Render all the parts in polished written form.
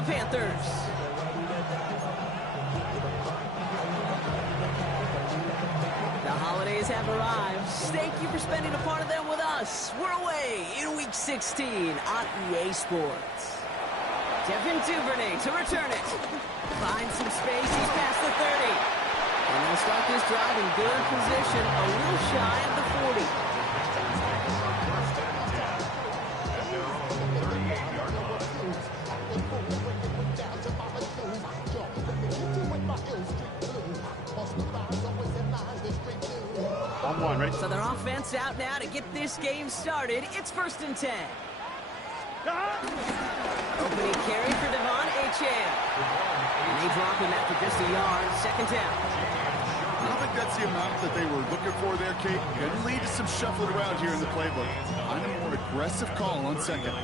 Carolina Panthers. The holidays have arrived. Thank you for spending a part of them with us. We're away in Week 16 on EA Sports. Devin Duvernay to return it. Finds some space. He's past the 30. And they'll start this drive in good position, a little shy of the 40. Right? So their offense out now to get this game started. It's 1st and 10. Opening carry for Devon Achane. And they drop him after just a yard. 2nd down. I don't think that's the amount that they were looking for there, Kate. Could lead to some shuffling around here in the playbook. Find a more aggressive call on 2nd.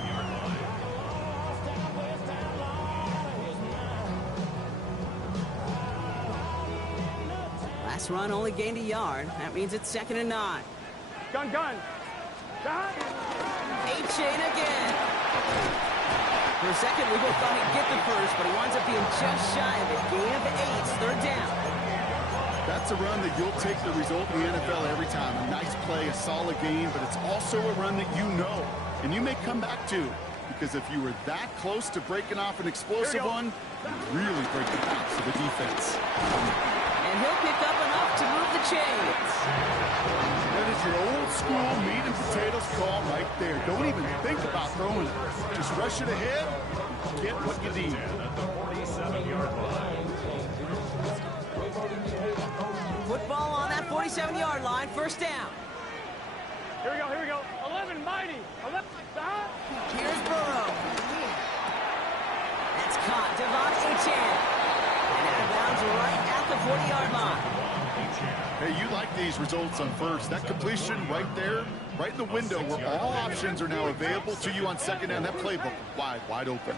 Last run only gained a yard. That means it's 2nd and 9. Gun. Achane again. For a second, we both thought he'd get the first, but he winds up being just shy of it. Gain of 8, 3rd down. That's a run that you'll take the result in the NFL every time. A nice play, a solid game, but it's also a run that you know, and you may come back to. Because if you were that close to breaking off an explosive one, you really break the backs of the defense. And he'll pick up enough to move the chains. That is your old school meat and potatoes call right there. Don't even think about throwing it. Just rush it ahead, get what you need. Football on that 47-yard line, 1st down. Here we go. 11, mighty. 11, Here's Burrow. That's caught. Devon Achane. And out of bounds right at the 40-yard line. Hey, you like these results on 1st. That completion right there, right in the window where all options are now available to you on 2nd down. That playbook wide open.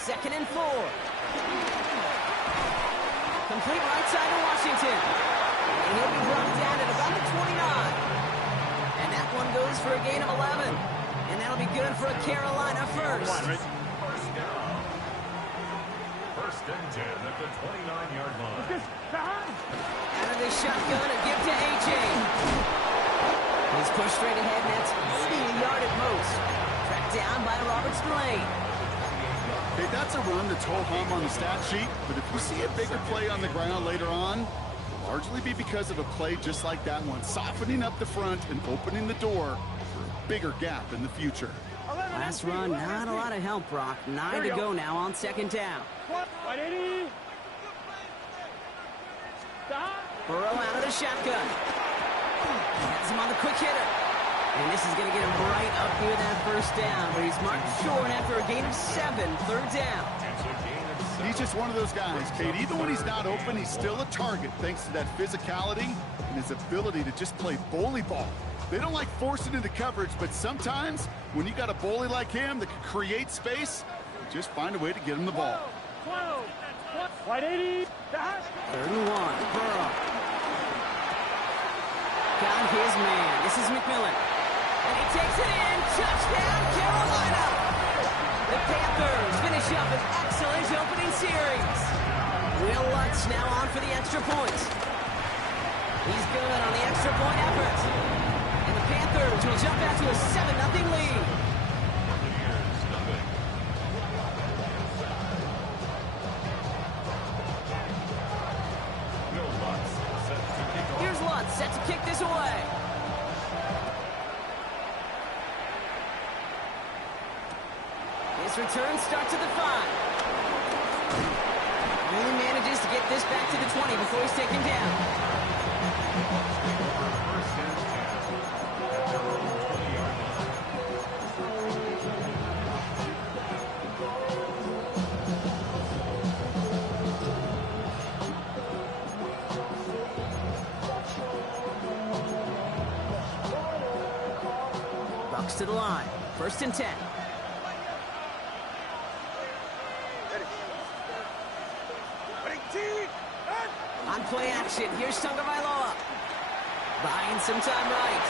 2nd and 4. Complete right side to Washington. And he'll be brought down at about the 29. And that one goes for a gain of 11. And that'll be good for a Carolina first. First and 10 at the 29-yard line. Out of this shotgun, a give to Achane. He's pushed straight ahead, and that's maybe a yard at most. Tracked down by Robert Spillane. Hey, that's a run that's ho-hum on the stat sheet, but if we see a bigger play on the ground later on, it'll largely be because of a play just like that one, softening up the front and opening the door for a bigger gap in the future. Last run, not a lot of help, Brock. 9 to go now on 2nd down. Burrow out of the shotgun. Has him on the quick hitter. And this is going to get him right up near that 1st down, but he's marked short after a gain of 7, 3rd down. He's just one of those guys, Kate. Even when he's not open, he's still a target thanks to that physicality and his ability to just play bully ball. They don't like forcing into coverage, but sometimes when you got a bully like him that can create space, you just find a way to get him the ball. 80. 3rd and 1, Burrow. Got his man. This is McMillan. And he takes it in. Touchdown, Carolina. The Panthers finish up an excellent opening series. Will Lutz now on for the extra point. He's good on the extra point effort. And the Panthers will jump out to a 7-0 lead. Here's Lutz set to kick this away. His return starts at the 5. Only manages to get this back to the 20 before he's taken down. Bucks to the line. 1st and 10. On play action, here's Tagovailoa. Buying some time right.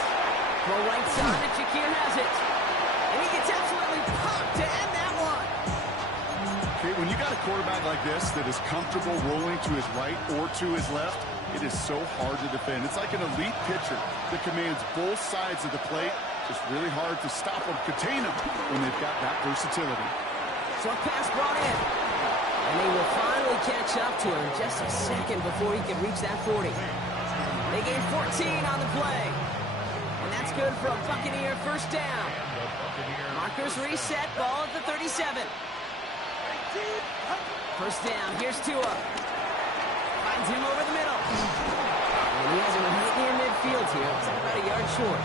Well, right side, and Shakir has it. And he gets absolutely popped to end that one. Kate, when you got a quarterback like this that is comfortable rolling to his right or to his left, it is so hard to defend. It's like an elite pitcher that commands both sides of the plate. Just really hard to stop them, contain them when they've got that versatility. Short pass brought in. And they will finally catch up to him just a second before he can reach that 40. They gain 14 on the play. And that's good for a Buccaneer first down. Markers reset, ball at the 37. First down, here's Tua. Finds him over the middle. And he has him right near midfield here. It's about a yard short.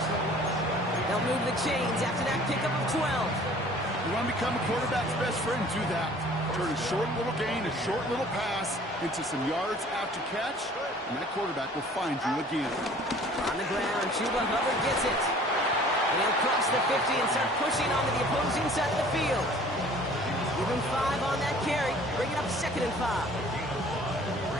They'll move the chains after that pickup of 12. You want to become a quarterback's best friend? Do that. Turn a short little gain, a short little pass into some yards after catch, and that quarterback will find you again. On the ground, Chuba Hubbard gets it. And he'll cross the 50 and start pushing onto the opposing side of the field. Give him 5 on that carry, bring it up 2nd and 5.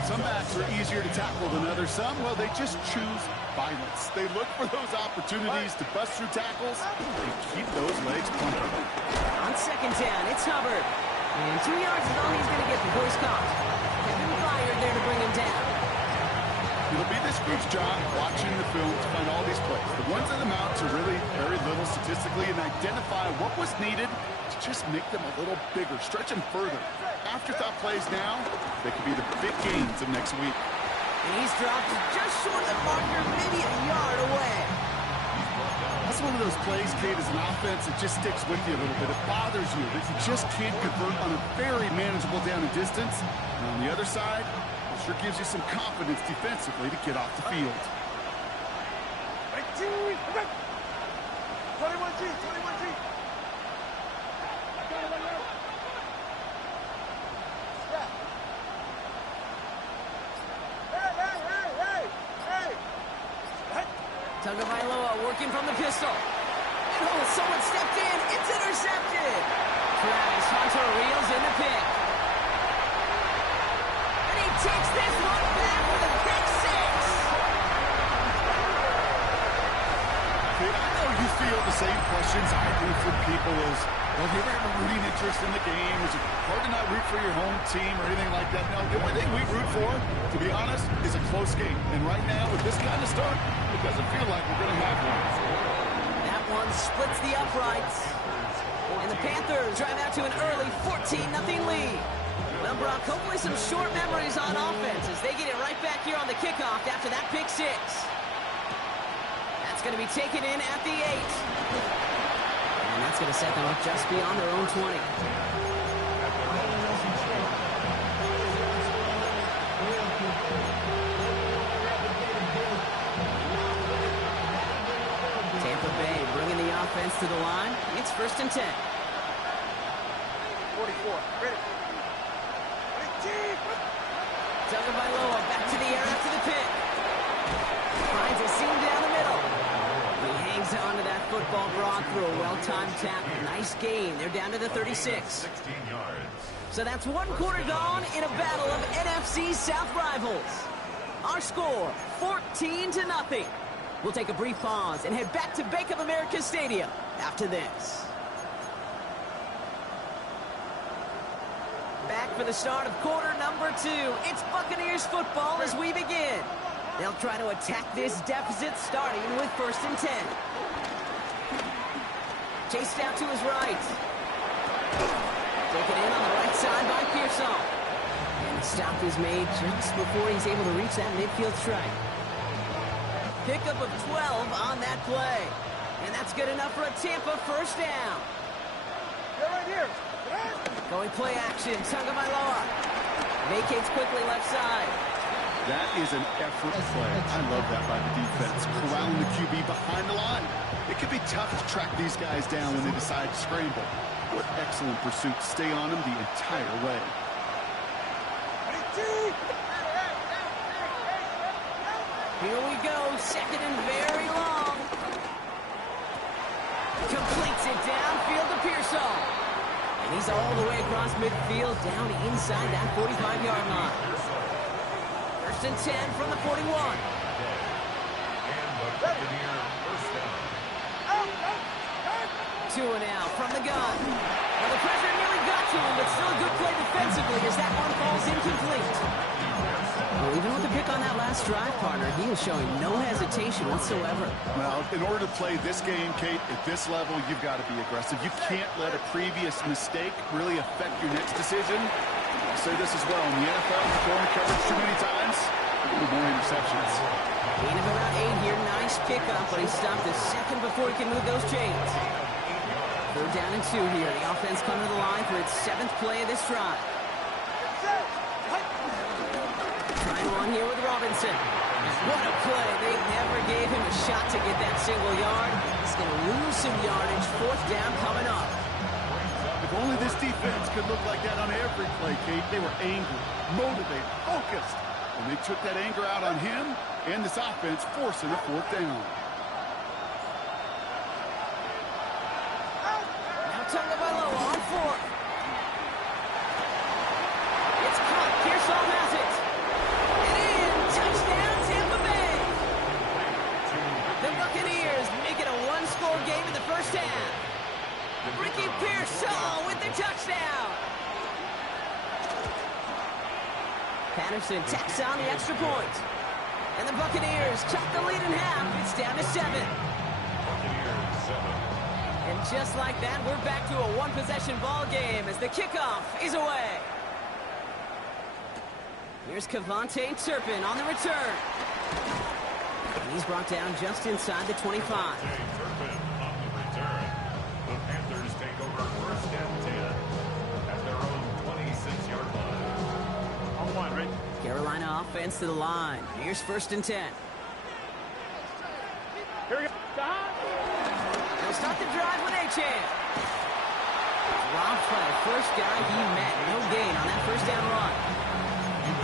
Some backs are easier to tackle than others. Some, well, they just choose violence. They look for those opportunities to bust through tackles and keep those legs pumping. On 2nd down, it's Hubbard. And 2 yards is all he's going to get before he's caught. Kevin Byard there to bring him down. It'll be this group's job watching the film to find all these plays. The ones that amount to really very little statistically and identify what was needed to just make them a little bigger, stretch them further. Afterthought plays now, they could be the big gains of next week. And he's dropped just short of the marker, maybe a yard away. That's one of those plays, Kate, as an offense, it just sticks with you a little bit. It bothers you that you just can't convert on a very manageable down and distance. And on the other side, it sure gives you some confidence defensively to get off the field. 21G, 21G. Tagovailoa working from the pistol. And oh, someone stepped in. It's intercepted. Travis Hunter reels in the pick. And he takes this one back with a pick 6. Kate, I know you feel the same questions I do from people as, well, do you ever have a rooting interest in the game? Is it hard to not root for your home team or anything like that? No, the only thing we root for, to be honest, is a close game. And right now, with this kind of start, it doesn't feel like we're going to have one. That one splits the uprights. And the Panthers drive out to an early 14-0 lead. Well, Brock, hopefully some short memories on offense as they get it right back here on the kickoff after that pick 6. That's going to be taken in at the 8. And that's going to set them up just beyond their own 20. Tampa Bay bringing the offense to the line. It's 1st and 10. 44, ready. Tagovailoa back to the air after the pick. Finds a seam down the middle. He hangs on to that football, Brock, through a well-timed tackle. Nice game. They're down to the 36. 16 yards. So that's 1 quarter gone in a battle of NFC South rivals. Our score, 14-0. We'll take a brief pause and head back to Bank of America Stadium after this. Back for the start of quarter number 2. It's Buccaneers football as we begin. They'll try to attack this deficit starting with 1st and 10. Chased out to his right. Taken in on the right side by Pearson. And the stop is made just before he's able to reach that midfield strike. Pickup of 12 on that play. And that's good enough for a Tampa first down. Get right here. Going play action, Tagovailoa. Vacates quickly left side. That is an effort play. I love that by the defense. Corralling the QB behind the line. It can be tough to track these guys down when they decide to scramble. What excellent pursuit to stay on them the entire way. Here we go, 2nd and very long. Completes it downfield to Pearson. And he's all the way across midfield, down inside that 45-yard line. 1st and 10 from the 41. And the Buccaneer first down. Tua now from the gun. Well, the pressure nearly got to him, but still a good play defensively as that one falls incomplete. Well, even with the pick on that last drive, partner, he is showing no hesitation whatsoever. Well, in order to play this game, Kate, at this level, you've got to be aggressive. You can't let a previous mistake really affect your next decision. I'll say this as well. In the NFL, throwing coverage too many times, more interceptions. Gain of about 8 here. Nice pickup, but he stopped a second before he can move those chains. 3rd down and 2 here. The offense coming to the line for its 7th play of this drive. Trying one here with Robinson. What a play. They never gave him a shot to get that single yard. He's going to lose some yardage. 4th down coming up. If only this defense could look like that on every play, Kate. They were angry, motivated, focused. And they took that anger out on him and this offense, forcing a 4th down. Now Tagovailoa on 4th. It's caught. Pearsall has it. And in. Touchdown, Tampa Bay. The Buccaneers make it a 1-score game in the first half. Ricky Pearsall with the touchdown. Patterson tacks on the extra point. And the Buccaneers cut the lead in half. It's down to 7. And just like that, we're back to a 1-possession ball game as the kickoff is away. Here's Kevontae Turpin on the return. And he's brought down just inside the 25. Turpin on the return. The Panthers take over 1st and 10 at their own 26-yard line. On 1, right? Carolina offense to the line. Here's 1st and 10. Here we go. They'll start the drive with A-Chan. Robbed by the first guy he met. No gain on that 1st down run.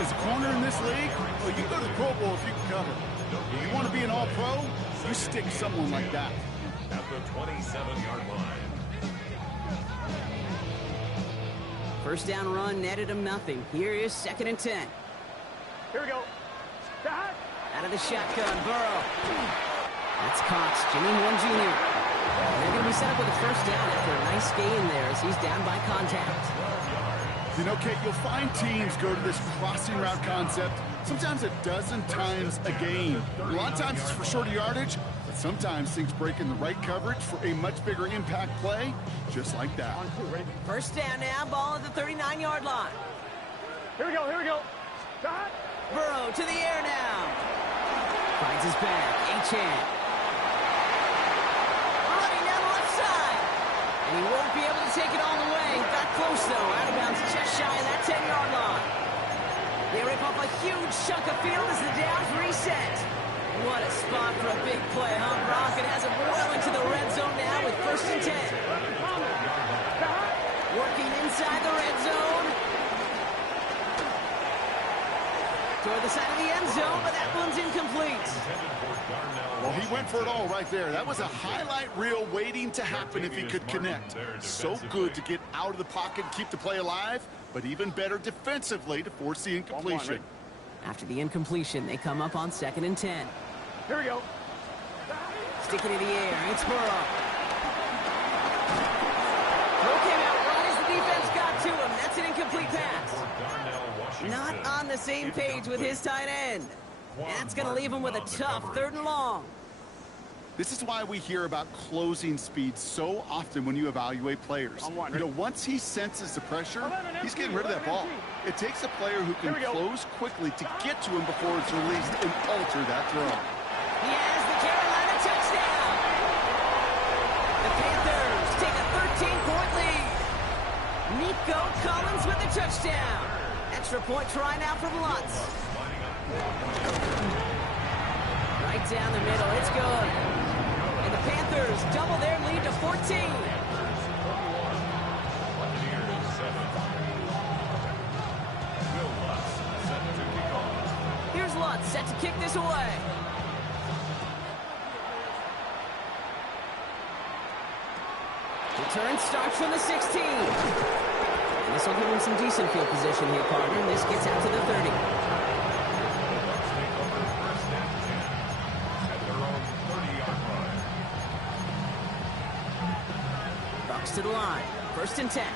As a corner in this league, well, you go to the Pro Bowl if you can cover. You want to be an all-pro, you stick someone like that. At the 27-yard line. 1st down run netted him nothing. Here is 2nd and 10. Here we go. Out of the shotgun, Burrow. That's Cox, Jimmy Horn Jr. They're going to be set up with a 1st down after a nice gain there as he's down by contact. You know, Kate, you'll find teams go to this crossing route concept sometimes a dozen times a game. A lot of times it's for shorter yardage, but sometimes things break in the right coverage for a much bigger impact play, just like that. 1st down now, ball at the 39-yard line. Here we go, here we go. Burrow to the air now. Finds his back, A-Chan. Running down the left side. And he won't be able to take it all the way. Got close, though. Out of bounds just shy of that 10-yard line. They rip up a huge chunk of field as the downs reset. What a spot for a big play, huh, Brock? It has him well into the red zone now with 1st and 10. Working inside the red zone. Toward the side of the end zone, but that one's incomplete. Well, he went for it all right there. That was a highlight reel waiting to happen if he could connect. So good to get out of the pocket and keep the play alive, but even better defensively to force the incompletion. After the incompletion, they come up on 2nd and 10. Here we go. Sticking in the air, it's Burrow. Throw came out right as the defense got to him. That's an incomplete pass. Not on the same page with his tight end. That's going to leave him with a tough 3rd and long. This is why we hear about closing speed so often when you evaluate players. You know, once he senses the pressure, he's getting rid of that ball. It takes a player who can close quickly to get to him before it's released and alter that throw. He has the Carolina touchdown. The Panthers take a 13-point lead. Nico Collins with the touchdown. Extra point try now from Lutz. Right down the middle, it's good. And the Panthers double their lead to 14. Here's Lutz set to kick this away. Return starts from the 16. And this will give him some decent field position here, partner. This gets out to the 30. Bucks to the line. 1st and 10.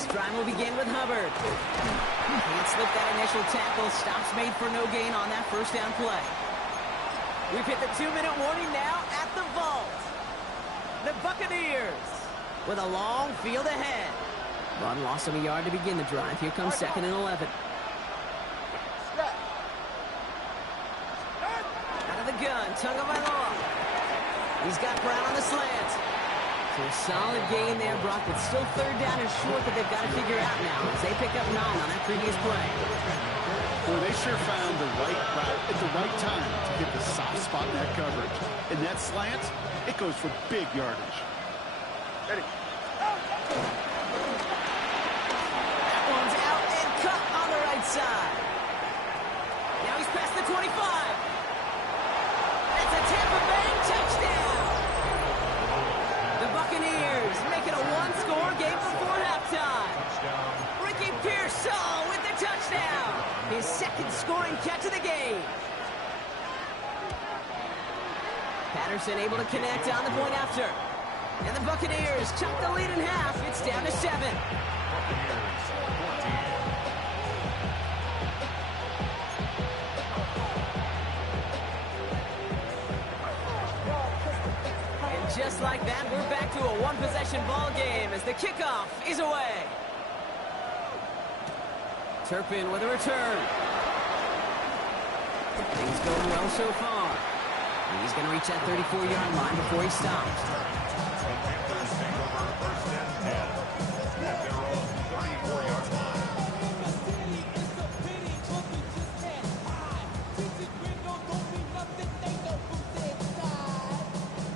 This drive will begin with Hubbard. Can't slip that initial tackle. Stops made for no gain on that first down play. We've hit the 2-minute warning now at the vault. The Buccaneers with a long field ahead. Run loss of a yard to begin the drive. Here comes 2nd and 11. Out of the gun, Tagovailoa. He's got Brown on the slant. So a solid gain there, Brock, but still 3rd down and short that they've got to figure out now as they pick up 9 on that previous play. Boy, they sure found the right route at the right time to hit the soft spot in that coverage. And that slant, it goes for big yardage. Ready. That one's out and cut on the right side. Now he's past the 25. That's a Tampa Bay touchdown. The Buccaneers make it a 1-score game before halftime. Ricky Pearsall with the touchdown. His 2nd scoring catch of the game. Patterson able to connect on the point after. And the Buccaneers chop the lead in half. It's down to 7. And just like that, we're back to a 1-possession ball game as the kickoff is away. Turpin with a return. Things going well so far. He's going to reach that 34-yard line before he stops. The Panthers take over 1st and 10 at their own 34-yard line.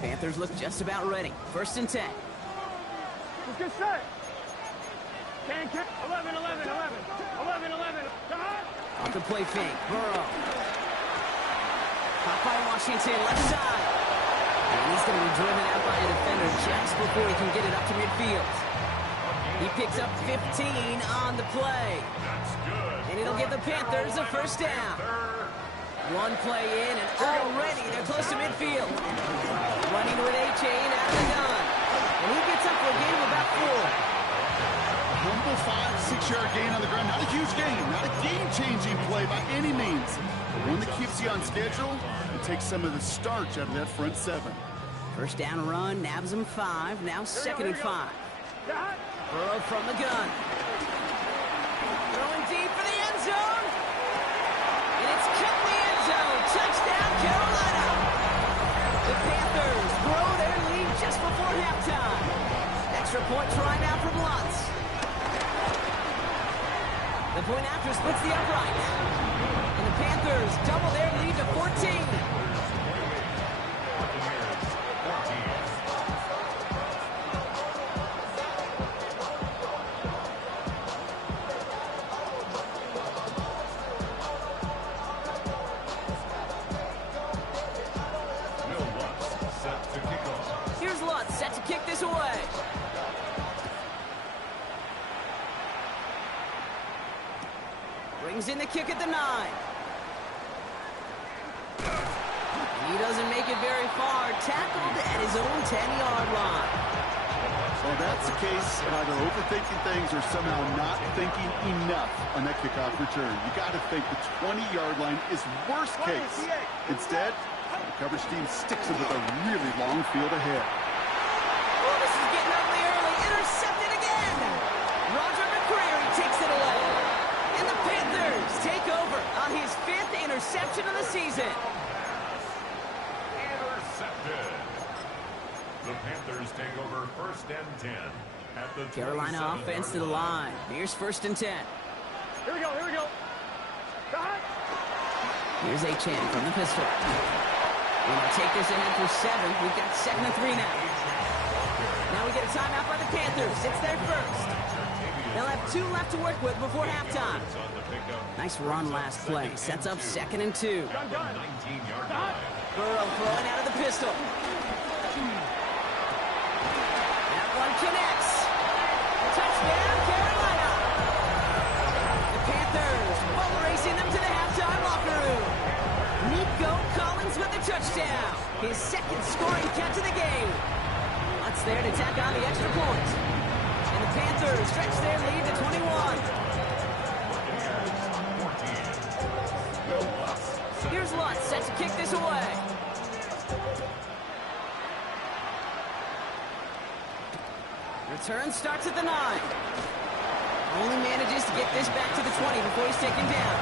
Panthers look just about ready. 1st and 10. Let's get set. Can 11, 11, 11. 11, 11. Off the play fake. Burrow. Caught by Washington, left side. And he's going to be driven out by a defender just before he can get it up to midfield. He picks up 15 on the play. That's good. And it'll give the Panthers a 1st down. 1 play in, and already they're close to midfield. Running with A-Chain out of the gun. And he gets up for a gain of about 4. Humble 5-6-yard gain on the ground. Not a huge gain, not a game-changing play by any means. But one that keeps you on schedule and takes some of the starch out of that front 7. 1st down run, nabs him 5. Now 2nd and 5. Burrow from the gun. Throwing deep for the end zone. And it's cut in the end zone. Touchdown, Carolina. The Panthers grow their lead just before halftime. Extra point try now from Lutz. The point after splits the uprights. And the Panthers double their lead to 14. Here's Lutz set to kick this away. Brings in the kick at the 9. And he doesn't make it very far. Tackled at his own 10-yard line. Well, that's the case of either overthinking things or somehow not thinking enough on that kickoff return. You got to think the 20-yard line is worst case. Instead, the coverage team sticks it with a really long field ahead. Oh, this is getting ugly early. Intercepted again. Roger McCreary takes it away. And the Panthers take over on his 5th interception of the season. Intercepted. The Panthers take over 1st and 10 at the Carolina offense to the line. Here's 1st and 10. Here we go, here we go. Here's A-Chan from the pistol. We're going to take this ahead for 7. We've got 2nd and 3 now. Now we get a timeout by the Panthers. It's their 1st. They'll have 2 left to work with before halftime. Nice run last play. Sets up 2nd and 2. 19-yard line. Burrow throwing out of the pistol. That one connects. Touchdown, Carolina. The Panthers ball racing them to the halftime locker room. Nico Collins with the touchdown. His 2nd scoring catch of the game. Lutz there to tack on the extra point. And the Panthers stretch their lead to 21. Here's Lutz set to kick this away. Return starts at the 9. Only manages to get this back to the 20 before he's taken down.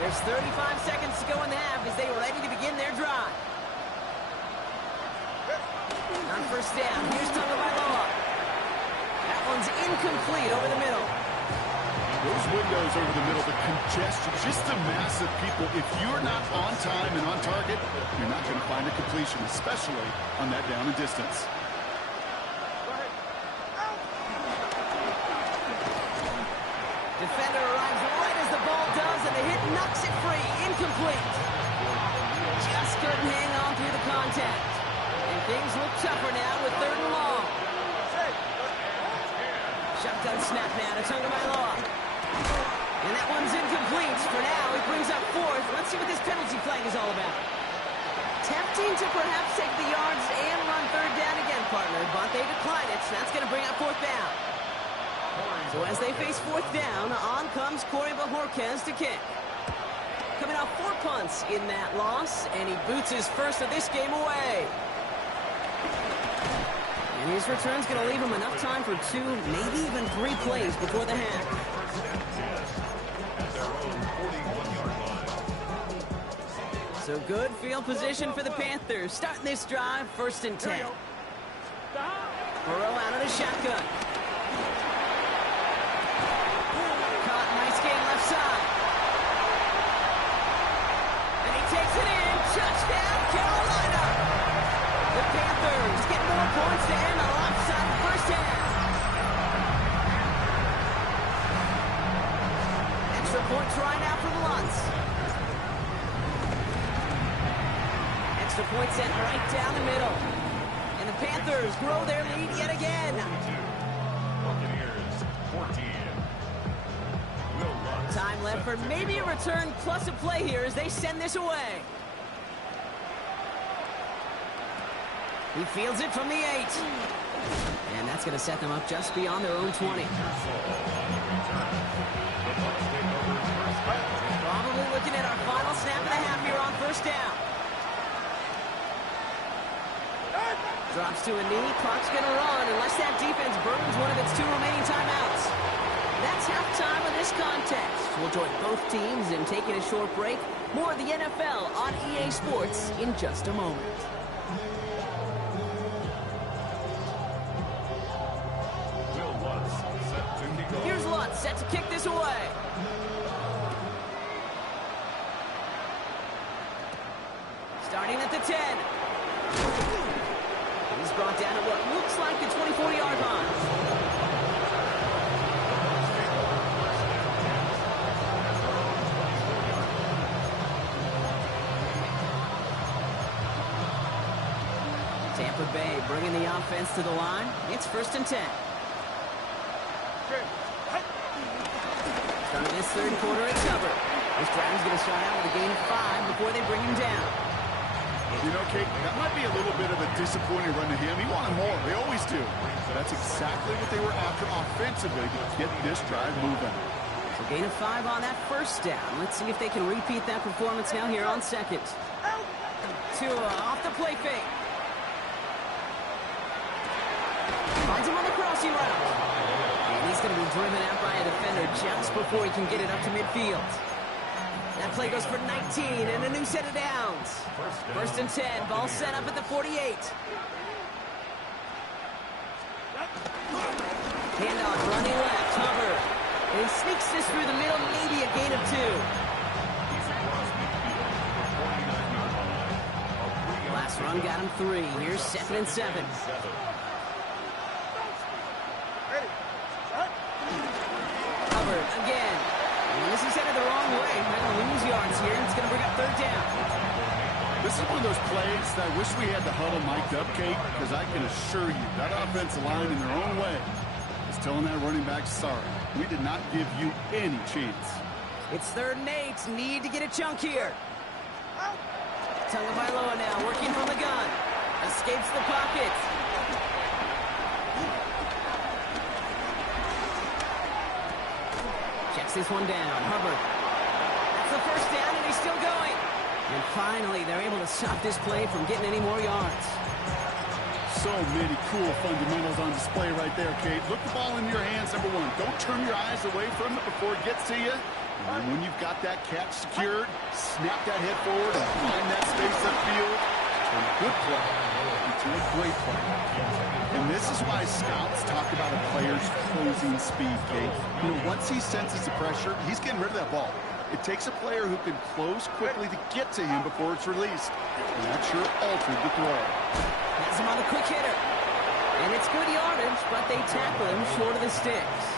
There's 35 seconds to go in the half as they are ready to begin their drive. On first down, here's Tagovailoa. That one's incomplete over the middle. Those windows over the middle, the congestion, just the mass of people. If you're not on time and on target, you're not going to find a completion, especially on that down and distance. Defender arrives right as the ball does, and the hit knocks it free. Incomplete. Just couldn't hang on through the contact. And things look tougher now with 3rd and long. Shotgun snap now to Tagovailoa. And that one's incomplete. For now, he brings up 4th. Let's see what this penalty flag is all about. Tempting to perhaps take the yards and run 3rd down again, partner, but they decline it, so that's going to bring up 4th down. So as they face 4th down, on comes Corey Bajorquez to kick. Coming off 4 punts in that loss, and he boots his first of this game away. And his return's going to leave him enough time for 2, maybe even 3 plays before the half. So good field position for the Panthers. Starting this drive, 1st and 10. Burrow out of the shotgun. Caught, nice game left side. And he takes it in. Touchdown, Carolina. The Panthers get more points to end on the left side of the first half. Extra point try now for the Lutz. Extra point sent right down the middle. And the Panthers grow their lead yet again. Buccaneers 14. Time left for maybe a return plus a play here as they send this away. He fields it from the 8. And that's going to set them up just beyond their own 20. Probably looking at our final snap of the half here on 1st down. Drops to a knee, clock's going to run unless that defense burns one of its 2 remaining timeouts. That's halftime of this contest. We'll join both teams in taking a short break. More of the NFL on EA Sports in just a moment. Here's Lutz set to kick this away. Starting at the 10. He's brought down at what looks like the 24-yard line. Tampa Bay bringing the offense to the line. It's 1st and 10. Starting this 3rd quarter, it's covered. This drive is going to start out with a gain of 5 before they bring him down. You know, Kate, that might be a little bit of a disappointing run to him. He wanted more. They always do. That's exactly what they were after offensively to get this drive moving. So gain of 5 on that 1st down. Let's see if they can repeat that performance now here on 2nd. Tua off the play fake. Finds him on the crossing route. And he's going to be driven out by a defender just before he can get it up to midfield. That play goes for 19 and a new set of downs. 1st and 10, ball set up at the 48. Handoff, running left, Hubbard. And he sneaks this through the middle, maybe a gain of 2. Last run got him 3. Here's 2nd and 7. Hubbard again. And this is headed the wrong way. They're going to lose yards here, and it's going to bring up 3rd down. This is one of those plays that I wish we had the huddle mic'd up, Kate, because I can assure you that offensive line in their own way is telling that running back, sorry, we did not give you any chance. It's 3rd and 8. Need to get a chunk here. Tagovailoa now working from the gun. Escapes the pocket. Checks this one down. Hubbard. That's the 1st down, and he's still going. And finally, they're able to stop this play from getting any more yards. So many cool fundamentals on display right there, Kate. Look the ball in your hands, number one. Don't turn your eyes away from it before it gets to you. And then when you've got that catch secured, snap that head forward and find that space upfield. It's a good play. It's a great play. And this is why scouts talk about a player's closing speed, Kate. You know, once he senses the pressure, he's getting rid of that ball. It takes a player who can close quickly to get to him before it's released. And that sure altered the throw. Has him on the quick hitter. And it's good yardage, but they tackle him short of the sticks.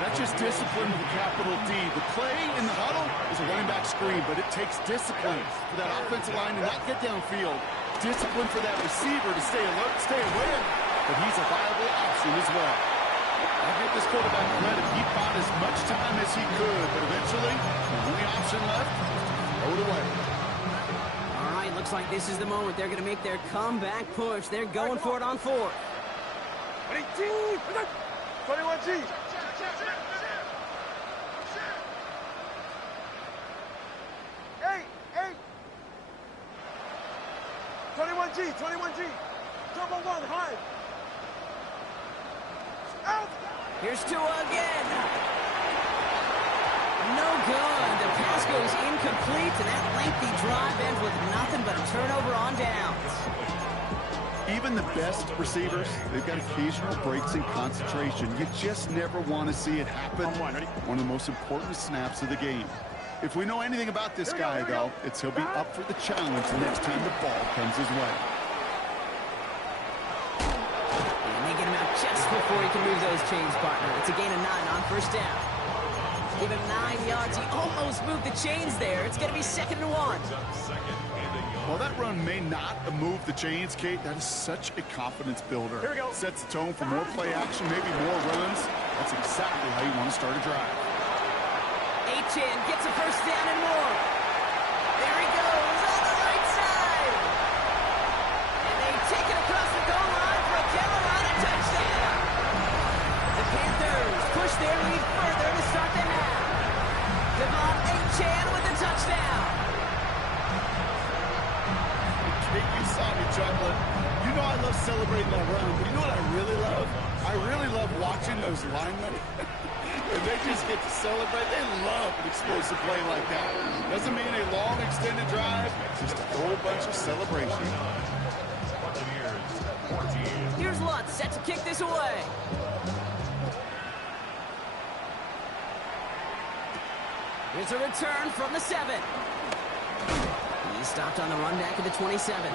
That's just discipline with a capital D. The play in the huddle is a running back screen, but it takes discipline for that offensive line to not get downfield. Discipline for that receiver to stay alert, stay aware, but he's a viable option as well. I give this quarterback credit. He fought as much time as he could, but eventually, the only option left was to throw it away. All right, looks like this is the moment. They're going to make their comeback push. They're going for it on 4th. 21G. 21G. Double one, high. Out. Here's Tua again. No good. The pass goes incomplete, and that lengthy drive ends with nothing but a turnover on downs. Even the best receivers, they've got occasional breaks in concentration. You just never want to see it happen. One of the most important snaps of the game. If we know anything about this guy, though, it's he'll be up for the challenge the next time the ball comes his way. And they get him out just before he can move those chains, partner. It's a gain of 9 on 1st down. Give him 9 yards. He almost moved the chains there. It's going to be 2nd and 1. While that run may not have moved the chains, Kate, that is such a confidence builder. Here we go. Sets the tone for more play action, maybe more runs. That's exactly how you want to start a drive. Achan gets a 1st down and more. There he goes on the right side. And they take it across the goal line for a Carolina touchdown. The Panthers push their lead further to start the half. Devon Achan with the touchdown. You saw me chuckling. You know I love celebrating that run, but you know what I really love? I really love watching those linemen. And they just get to celebrate. They love an explosive play like that. Doesn't mean a long extended drive, just a whole bunch of celebration. Here's Lutz set to kick this away. Here's a return from the 7. He's stopped on the run back at the 27.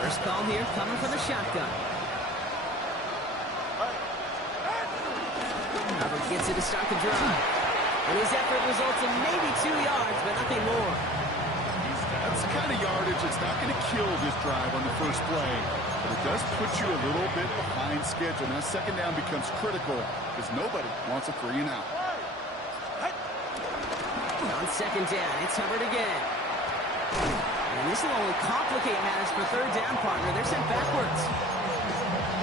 First call here coming from the shotgun. Hubbard gets it to start the drive. And his effort results in maybe 2 yards, but nothing more. That's the kind of yardage that's not going to kill this drive on the first play. But it does put you a little bit behind schedule. Now 2nd down becomes critical because nobody wants a 3 and out. On 2nd down, it's Hubbard again. And this will only complicate matters for 3rd down, partner. They're sent backwards.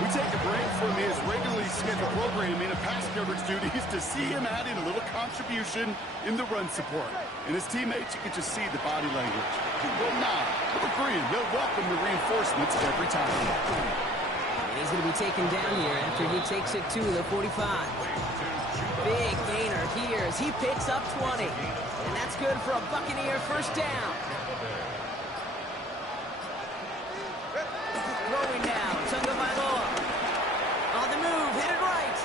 We take a break from his regularly scheduled programming and pass coverage duties to see him adding a little contribution in the run support. And his teammates, you can just see the body language. They'll nod, they'll agree, they'll welcome the reinforcements every time. And he's going to be taken down here after he takes it to the 45. Big gainer here as he picks up 20. And that's good for a Buccaneer 1st down. Throwing now, Tagovailoa. On the move, hit it right.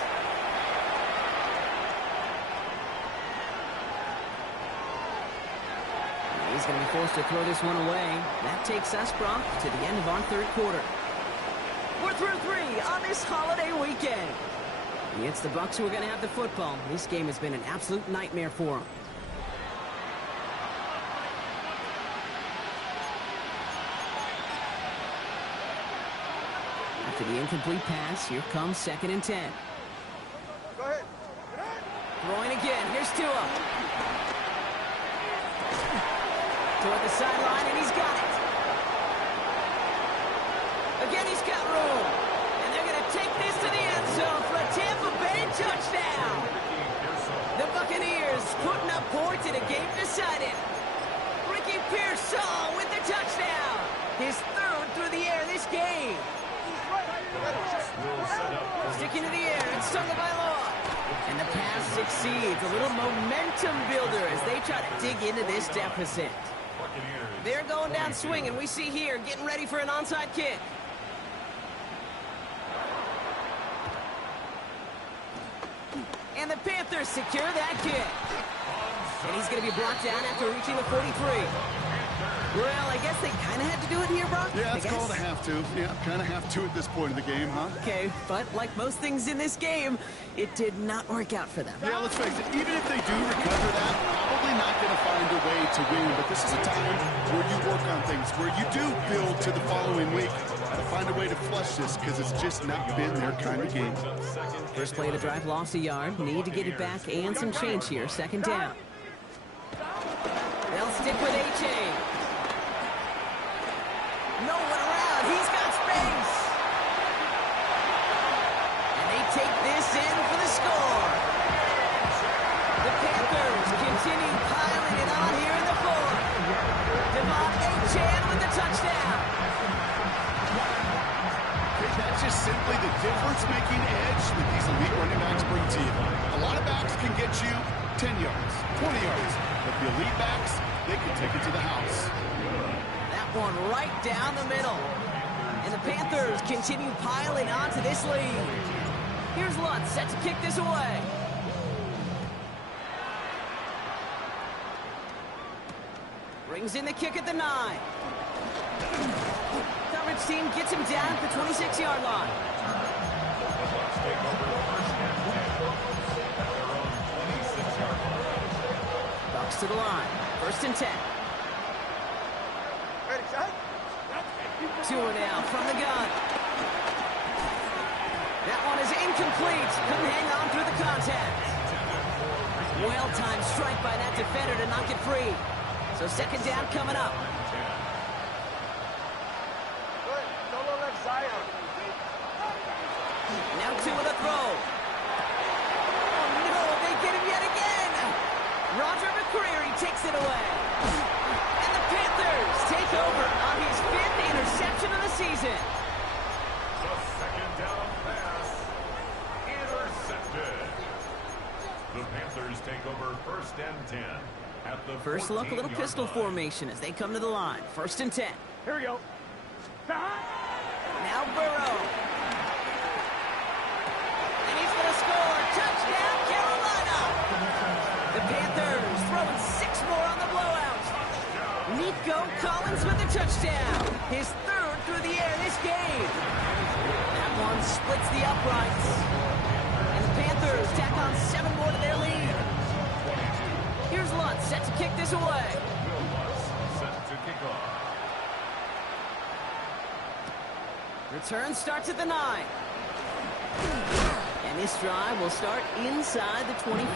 He's going to be forced to throw this one away. That takes us, Brock, to the end of our 3rd quarter. We're through 3 on this holiday weekend. It's the Bucs who are going to have the football. This game has been an absolute nightmare for them. After the incomplete pass, here comes 2nd and 10. Go ahead. Throwing again. Here's Tua. Toward the sideline, and he's got it. Again, he's got room. And they're going to take this to the end zone for a Tampa Bay touchdown. The Buccaneers putting up points in a game decided. Ricky Pearsall with the touchdown. His 3rd through the air this game. Sticking to the air, it's Sunday by law. And the pass succeeds. A little momentum builder as they try to dig into this deficit. They're going down swinging. We see here getting ready for an onside kick. And the Panthers secure that kick. And he's going to be brought down after reaching the 43. Well, I guess they kind of had to do it here, Brock. Yeah, it's called a have to. Yeah, kind of have to at this point in the game, huh? Okay, but like most things in this game, it did not work out for them. Yeah, let's face it, even if they do recover that, probably not going to find a way to win. But this is a time where you work on things, where you do build to the following week. Got to find a way to flush this because it's just not been their kind of game. First play of the drive, lost a yard. Need to get it back and some change here. 2nd down. They'll stick with A-Chain. No one around. He's got space. And they take this in for the score. The Panthers continue piling it on here in the 4th. Devon A-Chan with the touchdown. That's just simply the difference-making edge that these elite running backs bring to you. A lot of backs can get you 10 yards, 20 yards. But the elite backs, they can take it to the house. That one right down the middle. And the Panthers continue piling onto this lead. Here's Lutz set to kick this away. Brings in the kick at the 9. Coverage team gets him down at the 26-yard line. Bucks to the line. 1st and 10. Ready, shot? Tua now from the gun. That one is incomplete. Couldn't hang on through the contact. Well-timed strike by that defender to knock it free. So 2nd down coming up. Good. Solo left side. Now Tua the throw. Oh no, they get him yet again. Roger McCreary takes it away. And the Panthers take over on his 5th interception of the season. The 2nd down pass intercepted. The Panthers take over 1st and 10 at the First look, a little 14-yard pistol line. formation as they come to the line. 1st and 10. Here we go. Now Burrow. And he's going to score. Touchdown, Carolina. The Panthers throwing 6 more on the blowout. Nico Collins with the touchdown. His 3rd through the air this game. That one splits the uprights. And the Panthers tack on 7 more to their lead. Here's Lutz set to kick this away. Set to kick off. Return starts at the 9. And this drive will start inside the 25.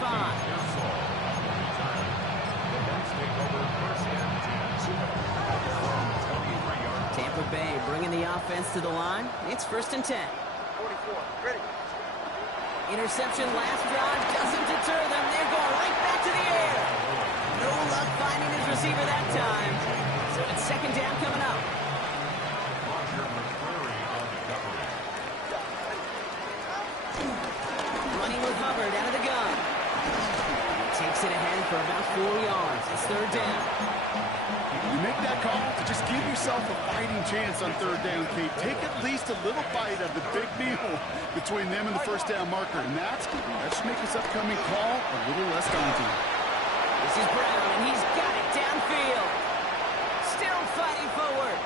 Tampa Bay bringing the offense to the line. It's 1st and 10. 44. Ready. Interception last drive doesn't deter them. They're going right back to the air. No luck finding his receiver that time. So it's 2nd down coming up. Running with Hubbard out of the gun. Takes it ahead for about 4 yards. It's 3rd down. You make that call to just give yourself a fighting chance on 3rd down, Kate. Take at least a little bite of the big meal between them and the 1st down marker. And that should make this upcoming call a little less daunting. This is Brown, and he's got it downfield. Still fighting forward.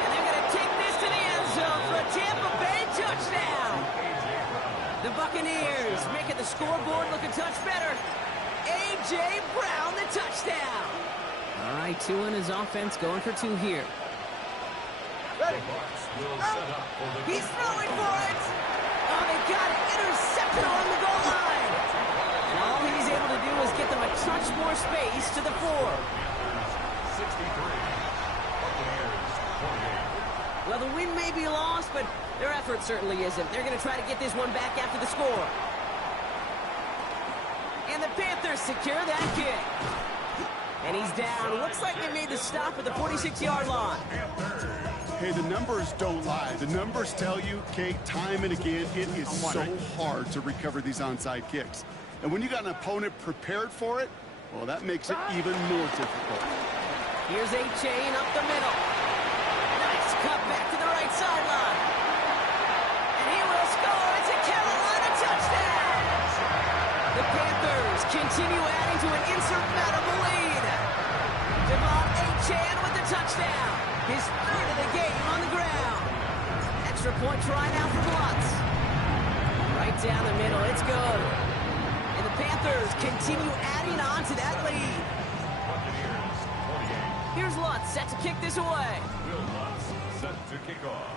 And they're going to take this to the end zone for a Tampa Bay touchdown. The Buccaneers making the scoreboard look a touch better. A.J. Brown, the touchdown. All right, Tua and his offense going for 2 here. Ready. will set up for the He's throwing for it. Oh, they got it. Intercepted on the goal line. And all he's able to do is get them a touch more space to the 4. 63. Buccaneers 48. Well, the win may be lost, but their effort certainly isn't. They're going to try to get this one back after the score. And the Panthers secure that kick. And he's down. Looks like they made the stop at the 46-yard line. Hey, the numbers don't lie. The numbers tell you, Kate, time and again, it is so hard to recover these onside kicks. And when you got an opponent prepared for it, well, that makes it even more difficult. Here's a chain up the middle. Nice cut back to the right sideline. And he will score. It's a Carolina touchdown. The Panthers continue adding to an insurmountable lead. Devon Achane with the touchdown. His 3rd of the game on the ground. Extra point try now for Lutz. Right down the middle. It's good. And the Panthers continue adding on to that lead. Buccaneers 48. Here's Lutz set to kick this away. Will Lutz set to kick off.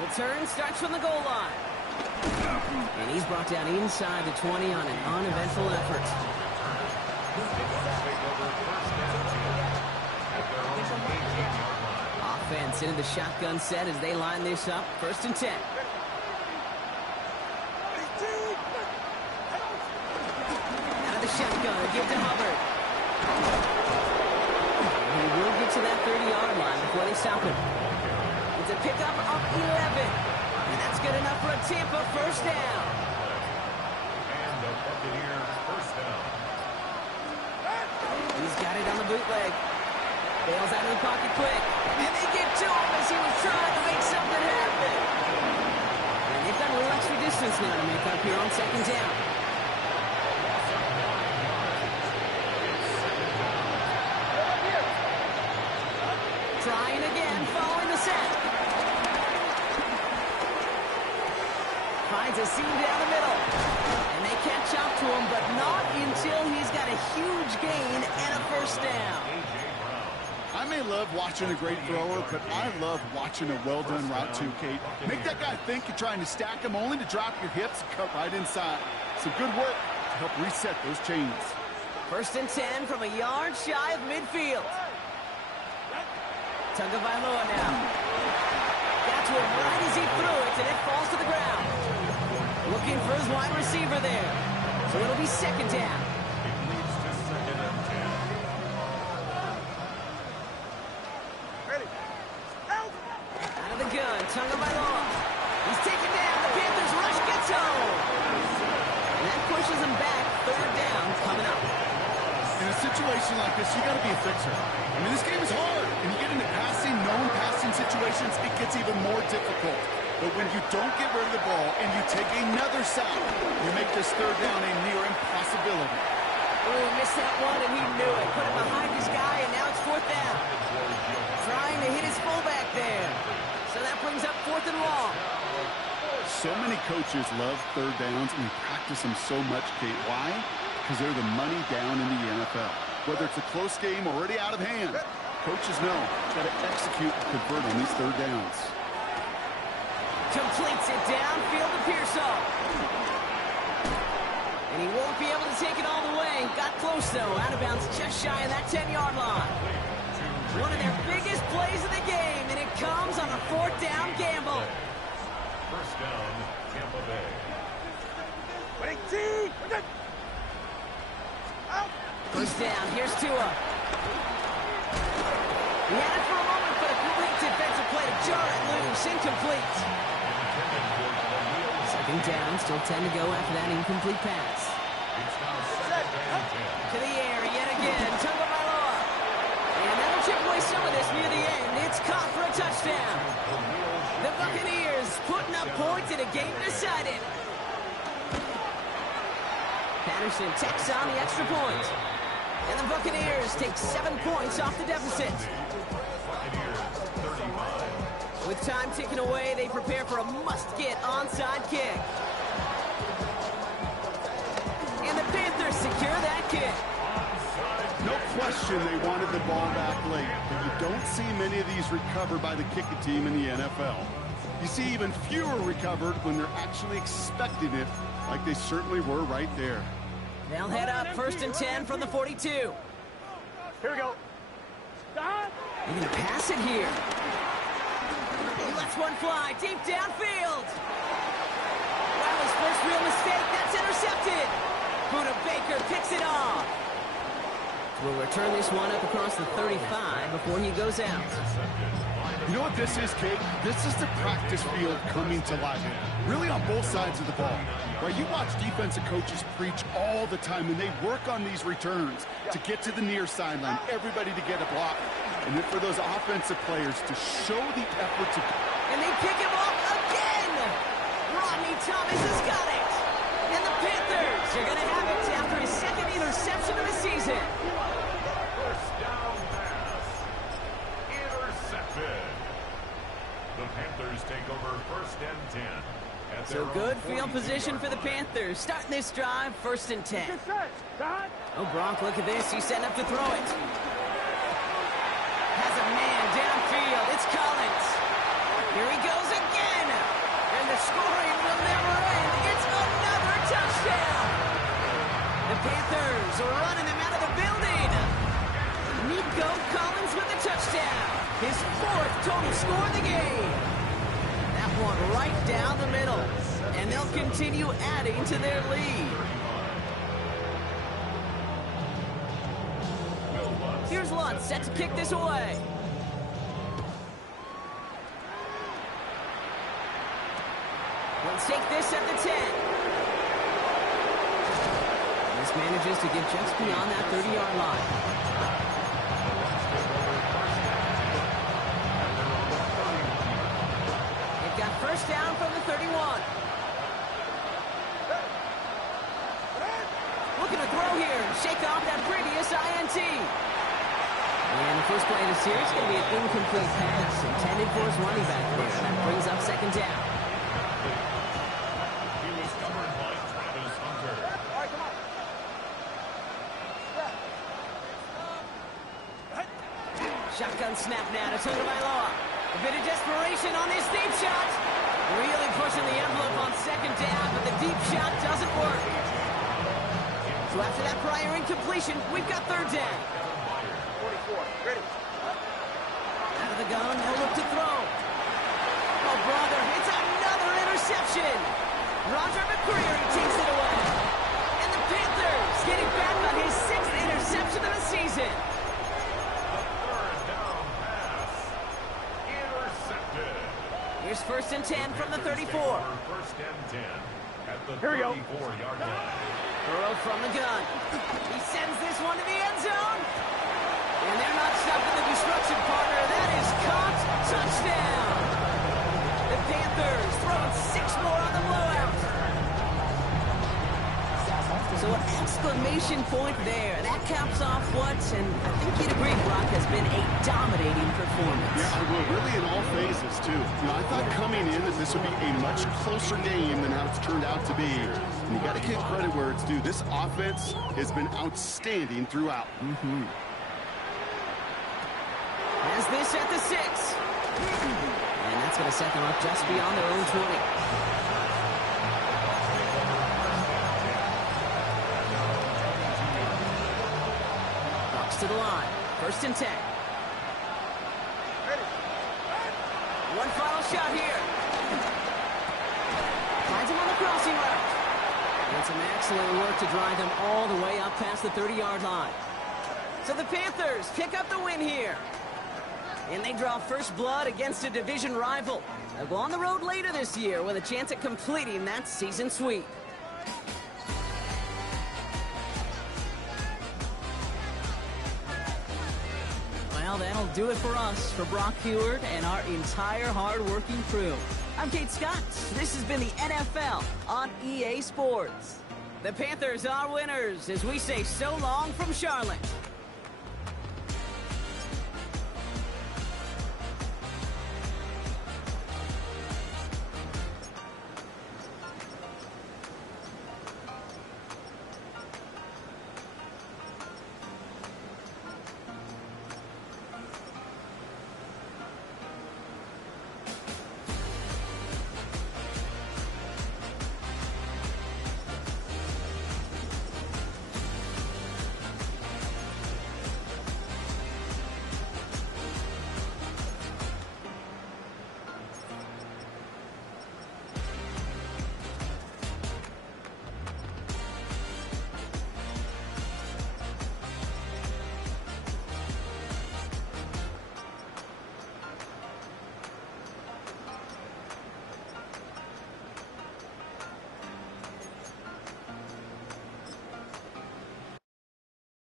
Return starts from the goal line. And he's brought down inside the 20 on an uneventful effort. Offense into the shotgun set as they line this up. 1st and 10. Out of the shotgun, give to Hubbard. He will get to that 30-yard line before they stop him. It's a pickup of 11. And that's good enough for a Tampa 1st down. And a Buccaneer 1st down. He's got it on the bootleg. Bails out of the pocket quick. And they get to him as he was trying to make something happen. And they've got a little extra distance now to make up here on 2nd down. Trying again, following the set. Finds a seam down the middle. And they catch up to him, but not until he's got a huge gain and a 1st down. I may love watching a great thrower, but I love watching a well-done route too, Kate. Make that guy think you're trying to stack him only to drop your hips and cut right inside. Some good work to help reset those chains. 1st and 10 from a yard shy of midfield. Tagovailoa now. Got to him right as he threw it, and it falls to the ground. Looking for his wide receiver there. So it'll be 2nd down. It leads to 2nd and 10. Out of the gun, Tagovailoa. He's taken down. The Panthers rush gets home. And that pushes him back. 3rd down coming up. In a situation like this, you got to be a fixer. I mean, this game is hard. And you get into passing, known passing situations, it gets even more difficult. But when you don't get rid of the ball and you take another sack, you make this 3rd down a near impossibility. Oh, missed that one, and he knew it. Put it behind his guy, and now it's 4th down. Trying to hit his fullback there. So that brings up 4th and long. So many coaches love 3rd downs, and we practice them so much, Kate. Why? Because they're the money down in the NFL. Whether it's a close game or already out of hand, coaches know got to execute and convert on these 3rd downs. Completes it downfield to Pearsall. And he won't be able to take it all the way. Got close, though. Out of bounds just shy of that 10-yard line. One of their biggest plays of the game, and it comes on a 4th down gamble. 1st down, Tampa Bay. First down, here's Tua. He had it for a moment, but a great defensive play to jar it loose. Incomplete. 2nd down, still 10 to go after that incomplete pass. It's now 2nd and 10. To the air yet again, Tagovailoa. And that'll chip away some of this near the end. It's caught for a touchdown. The Buccaneers putting up points in a game decided. Patterson tacks on the extra point. And the Buccaneers take 7 points off the deficit. Buccaneers 35. With time ticking away, they prepare for a must-get onside kick. And the Panthers secure that kick. No question they wanted the ball back late, but you don't see many of these recovered by the kicking team in the NFL. You see even fewer recovered when they're actually expecting it, like they certainly were right there. They'll head up 1st and 10 from the 42. Here we go. Stop. He's going to pass it here. He lets one fly deep downfield. Well, his first real mistake, that's intercepted. Buda Baker picks it off. We'll return this one up across the 35 before he goes out. You know what this is, Kate? This is the practice field coming to life. Really on both sides of the ball. Right? You watch defensive coaches preach all the time, and they work on these returns to get to the near sideline, everybody to get a block. And then for those offensive players to show the effort to... And they pick him off again! Rodney Thomas has got it! And the Panthers are going to have it after his second interception of the season. First down pass. Intercepted. The Panthers take over 1st and 10. So good field position for the Panthers. Starting this drive, 1st and 10. Get set. Stop. Oh, Gronk, look at this. He's setting up to throw it. Has a man downfield. It's Collins. Here he goes again. And the scoring will never end. It's another touchdown. The Panthers are running them out of the building. Nico Collins with the touchdown. His 4th total score of the game. That one right down the middle. And they'll continue adding to their lead. Here's Lutz set to kick this away. Let's take this at the 10. This manages to get just beyond that 30-yard line. They've got 1st down from the 31. Looking to throw here and shake off that previous INT. And the first play of the series is going to be an incomplete pass intended for his running back there. That brings up 2nd down. He was covered by Travis Hunter. All right, come on. Shotgun snap now to Tagovailoa. A bit of desperation on this deep shot. Really pushing the envelope on 2nd down, but the deep shot doesn't work. So after that prior incompletion, we've got 3rd down. 44. Ready. Out of the gun, he'll look to throw. Oh, brother, it's another interception. Roger McCreary takes it away. And the Panthers getting back on his 6th interception of the season. Third down pass. Intercepted. Here's 1st and 10 from the 34. 1st and 10 at the 34-yard line. Burrow from the gun. He sends this one to the end zone. And they're not stopping the destruction, partner. That is caught. Touchdown. The Panthers throwing 6 more on the blowout. So an exclamation point there. That caps off what, and I think you'd agree, Brock, has been a dominating performance. Yeah, I will. Really in all phases, too. You know, I thought coming in that this would be a much closer game than how it's turned out to be. And you got to give credit where it's due. This offense has been outstanding throughout. Has this at the 6. And that's going to set them up just beyond their own 20. To the line. 1st and 10. One final shot here. Finds him on the crossing route. And some excellent work to drive them all the way up past the 30-yard line. So the Panthers pick up the win here. And they draw first blood against a division rival. They'll go on the road later this year with a chance at completing that season sweep. Well, that'll do it for us, for Brock Heward and our entire hard-working crew. I'm Kate Scott. This has been the NFL on EA Sports. The Panthers are winners as we say so long from Charlotte.